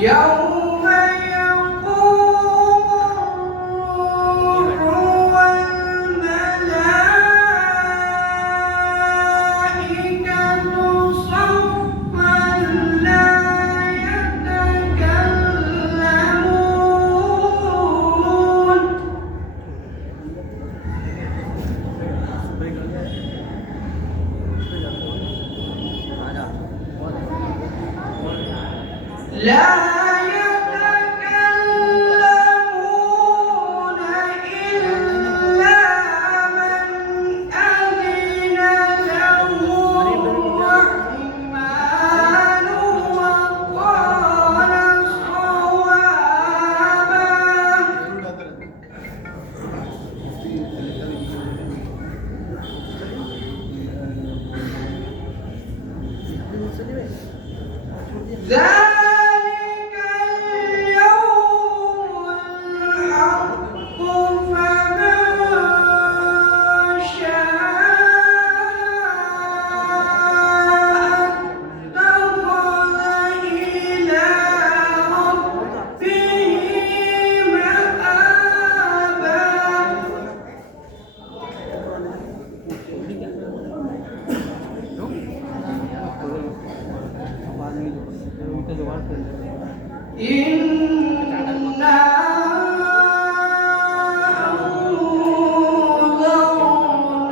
يوم يقوم الروح والملائكة صفا لا يتكلمون لا يتكلمون إلا من أذن له الرحمن وقال صوابا. ذلك اليوم الحق فمن شاء اتخذ إلى ربه مآبا. إنا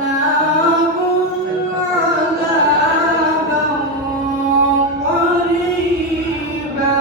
أنذرناكم عذابا قريبا.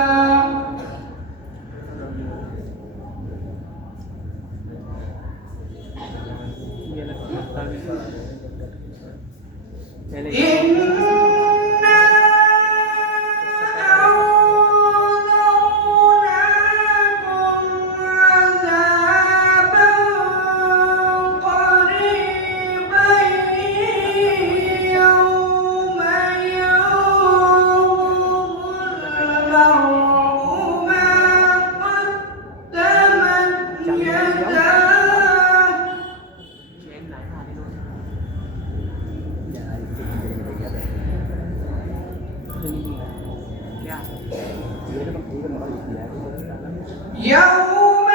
يوم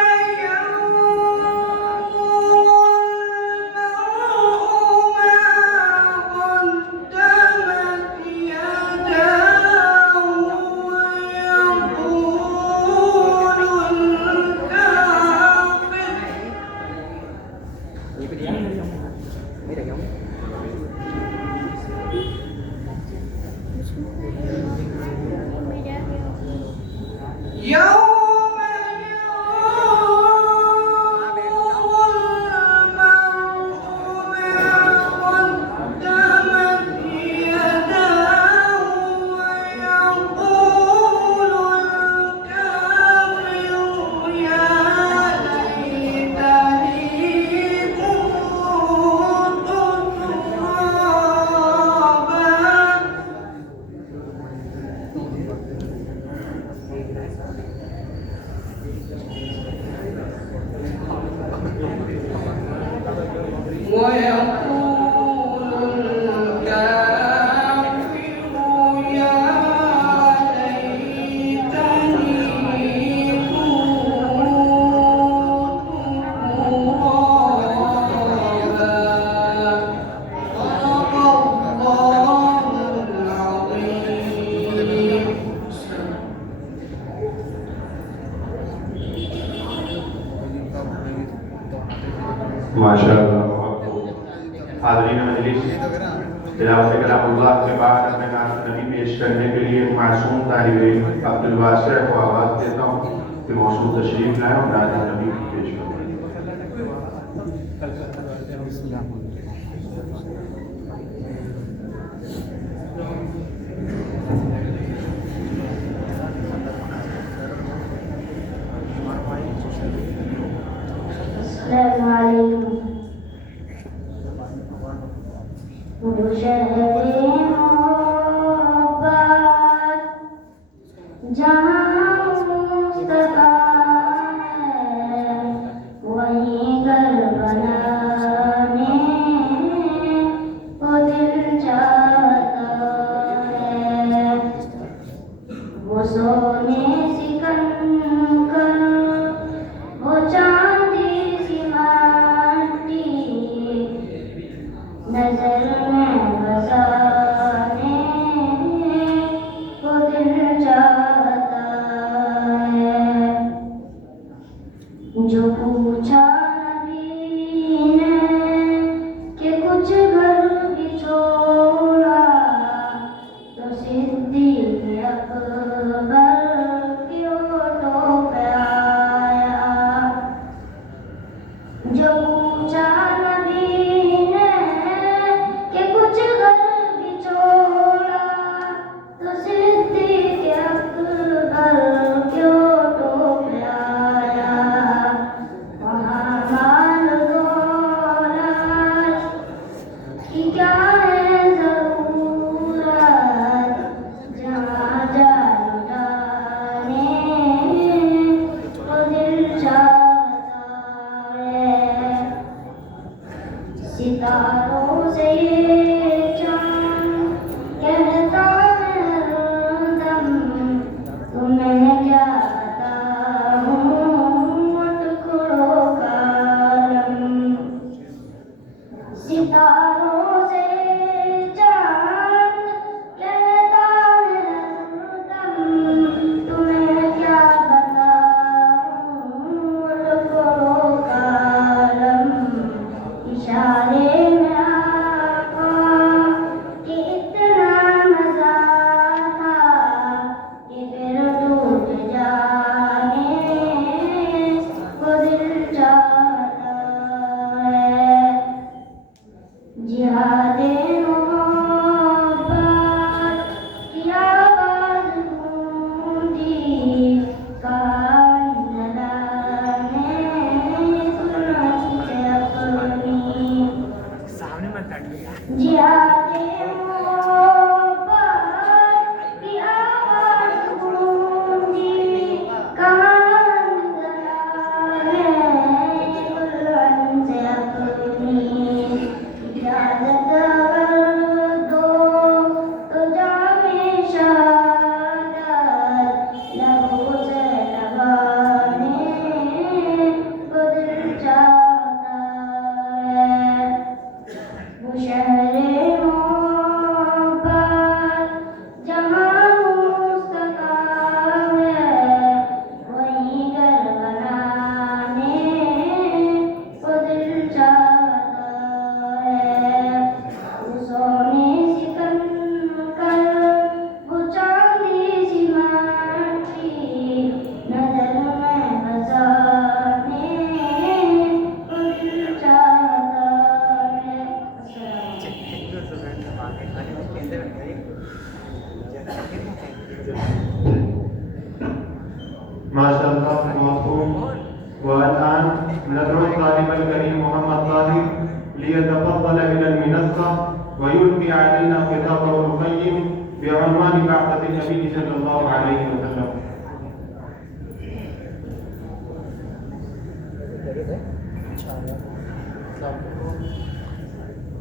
ينظر المرء ما قدمت يداه ويقول الكافر يوم ويقول الكافر يا ليتني ما شاء الله. हाज़रीन मजलिस तिलावत कलामुल्लाह के बाद अपने नात नबी पेश करने के लिए मासूम तालिब इल्म अब्दुल वासिअ को आवाज़ देता हूँ कि मौसूल तशरीफ लाएं और नात नबी पेश करें। Assalamualaikum. मोहब्बत जहाँ मुस्तफा है वहीं घर बनाने को दिल चाहता है। वो सोने सिकंदर वो चांदी सी माटी नजर में बसाने को दिल चाहता है। जो पूछा नबी ने कि कुछ घर भी छोड़ा तो सिद्दीक़ अकबर क्यों तो पे आया। जो पूछा नबी ने कि कुछ घर भी छोड़ा तो सिद्दीक़ अकबर क्यों तो पे आया। वहाँ माल दौलत की क्या है ज़रूरत जहाँ जा लुटाने को दिल चाहता है। सितारों से ये चाँद कहता है हरदम तुम्हें क्या बताऊँ टुकड़ों का आलम। सितारों से चाँद कहता है हरदम तुम्हें क्या बताऊँ टुकड़ों का आलम। इशारे में आका कि इतना मज़ा था कि फिर टूट जाने को दिल चाहता है। जिहादे मोहब्बत की आवाज़ गूंजी कान जलाने कुरान से अपनी। जिहादे मोहब्बत की आवाज़ गूंजी कान जलाने कुरान से अपनी। इजाज़त अगर दो तो जामे शहादत लबों से लगाने को दिल चाहता है। वो शहरे मोहब्बत जहाँ मुस्तफा है वहीं घर बनाने को दिल चाहता है। वो सोने सिकंदर वो चांदी सी माटी नजर में बसाने को दिल चाहता है। माशाअल्लाह मौसूम। والآن ندعو الطالب الكريم محمد طاهر ليتفضل إلى المنصة ويلقي علينا خطابه القيم بعنوان بعثة النبي صلى الله عليه وسلم.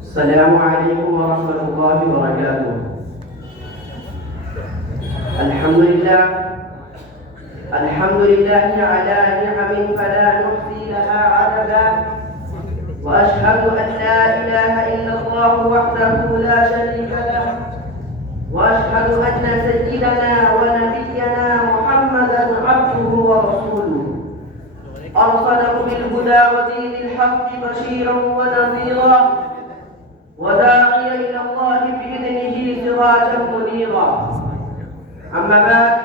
السلام عليكم ورحمة الله وبركاته. الحمد لله على نعم فلا نحصي لها عددا، وأشهد أن لا إله إلا الله وحده لا شريك له، وأشهد أن سيدنا ونبينا محمدا عبده ورسوله أرسله بالهدى ودين الحق بشيرا ونذيرا وداعيا إلى الله بإذنه سراجا منيرا. أما بعد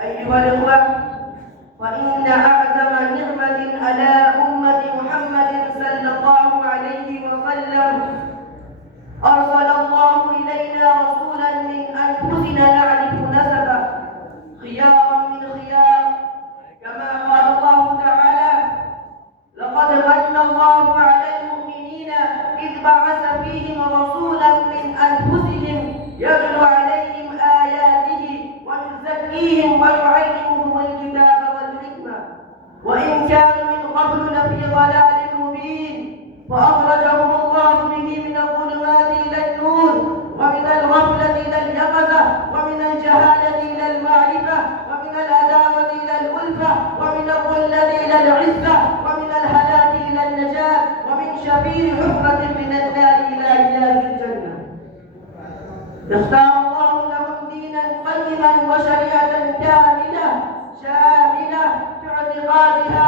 أيها الإخوة، فإن أعظم نعمة على أمة محمد صلى الله عليه وسلم أرسل الله إلينا رسولا من أنفسنا نعرف نسبه خيارا من خيار، كما قال الله تعالى: لقد يزكيهم ويعلمهم الكتاب والحكمة وإن كانوا من قبل لفي ضلال مبين فأخرجهم الله به من الظلمات إلى النور ومن الغفلة إلى اليقظة ومن الجهالة إلى المعرفة ومن العداوة إلى الألفة ومن الضلة إلى العزة ومن الهلاك إلى النجاة ومن شفير حفرة من النار إلى رياض الجنة. اختار الله لهم دينا قيما وشريعة كاملة شاملة في اعتقادها